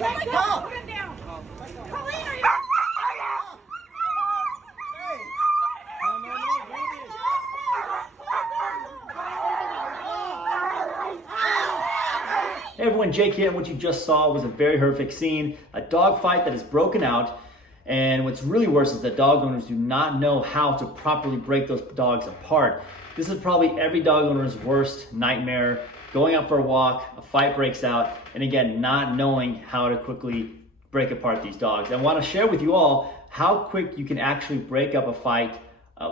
Let go. Put him down. Colleen, are you? Hey everyone, Jake here, and what you just saw was a very horrific scene, a dog fight that is broken out, and what's really worse is that dog owners do not know how to properly break those dogs apart. This is probably every dog owner's worst nightmare, going out for a walk, a fight breaks out, and again, not knowing how to quickly break apart these dogs. I want to share with you all how quick you can actually break up a fight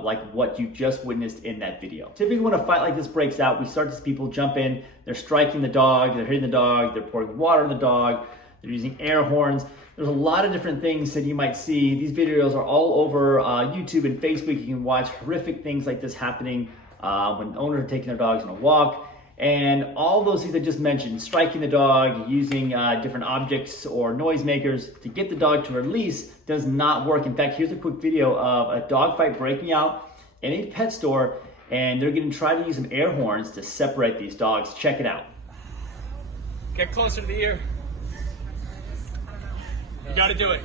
like what you just witnessed in that video. Typically when a fight like this breaks out, we start to see people jump in, they're striking the dog, they're hitting the dog, they're pouring water on the dog, they're using air horns. There's a lot of different things that you might see. These videos are all over YouTube and Facebook. You can watch horrific things like this happening when owners are taking their dogs on a walk. And all those things I just mentioned, striking the dog, using different objects or noisemakers to get the dog to release does not work. In fact, here's a quick video of a dog fight breaking out in a pet store, and they're going to try to use some air horns to separate these dogs. Check it out. Get closer to the ear. You gotta do it.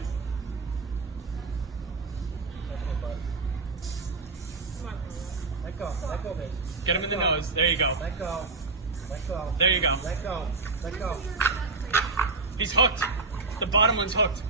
Let go, baby. Get him in the nose. There you go. Let go. There you go. Let go. He's hooked. The bottom one's hooked.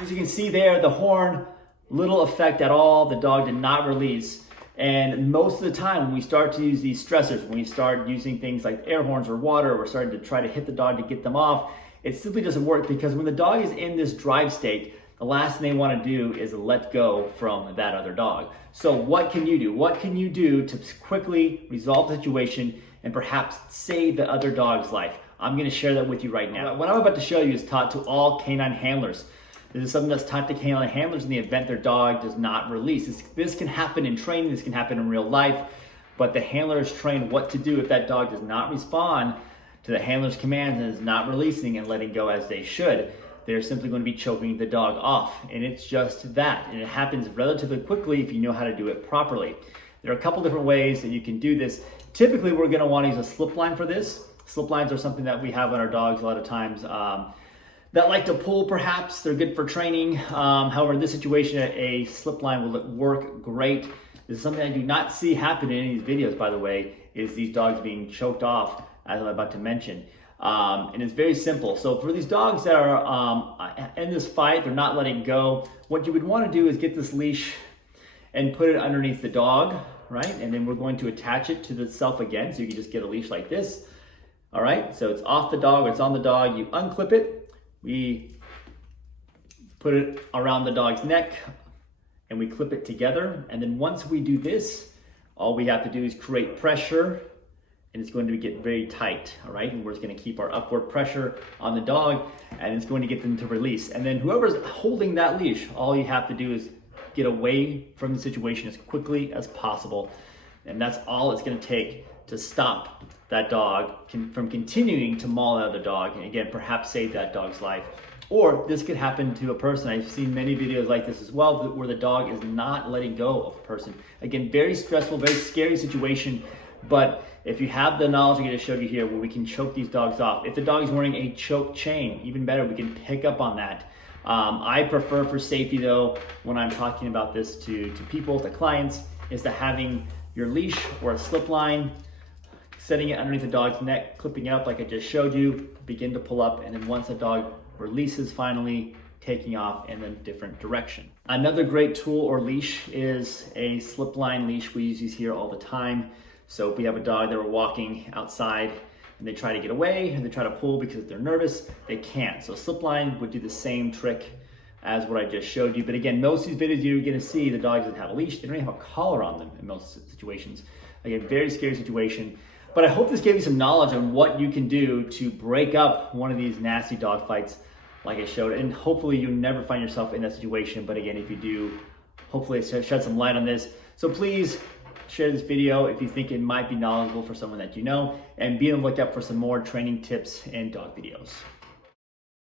As you can see there, the horn, little effect at all. The dog did not release. And most of the time when we start to use these stressors, when we start using things like air horns or water, we're starting to try to hit the dog to get them off, it simply doesn't work, because when the dog is in this drive state, the last thing they want to do is let go from that other dog. So what can you do? What can you do to quickly resolve the situation and perhaps save the other dog's life? I'm going to share that with you right now. What I'm about to show you is taught to all canine handlers. This is something that's taught to canine handlers in the event their dog does not release. This can happen in training, this can happen in real life, but the handler is trained what to do if that dog does not respond to the handler's commands and is not releasing and letting go as they should. They're simply going to be choking the dog off, and it's just that. And it happens relatively quickly if you know how to do it properly. There are a couple different ways that you can do this. Typically, we're going to want to use a slip line for this. Slip lines are something that we have on our dogs a lot of times. That like to pull, perhaps. They're good for training. However, in this situation, a slip line will work great. This is something I do not see happen in any of these videos, by the way, is these dogs being choked off, as I'm about to mention. And it's very simple. So for these dogs that are in this fight, they're not letting go, what you would want to do is get this leash and put it underneath the dog, right? And then we're going to attach it to the self again. So you can just get a leash like this. All right, so it's off the dog, it's on the dog, you unclip it. We put it around the dog's neck and we clip it together. And then once we do this, all we have to do is create pressure, and it's going to get very tight, all right? And we're just gonna keep our upward pressure on the dog, and it's going to get them to release. And then whoever's holding that leash, all you have to do is get away from the situation as quickly as possible. And that's all it's gonna take to stop that dog from continuing to maul that other dog, and again, perhaps save that dog's life. Or this could happen to a person. I've seen many videos like this as well, where the dog is not letting go of a person. Again, very stressful, very scary situation, but if you have the knowledge I just showed you here, where we can choke these dogs off. If the dog is wearing a choke chain, even better, we can pick up on that. I prefer, for safety though, when I'm talking about this to people, to clients, is to having your leash or a slip line, setting it underneath the dog's neck, clipping it up like I just showed you, begin to pull up, and then once the dog releases finally, taking off in a different direction. Another great tool or leash is a slip line leash. We use these here all the time. So if we have a dog that we're walking outside and they try to get away and they try to pull because they're nervous, they can't. So slip line would do the same trick as what I just showed you. But again, most of these videos you're gonna see, the dog doesn't have a leash, they don't even have a collar on them in most situations. Again, very scary situation. But I hope this gave you some knowledge on what you can do to break up one of these nasty dog fights like I showed, and hopefully you never find yourself in that situation. But again, if you do, hopefully it shed some light on this. So please share this video if you think it might be knowledgeable for someone that you know, and be on the lookout for some more training tips and dog videos.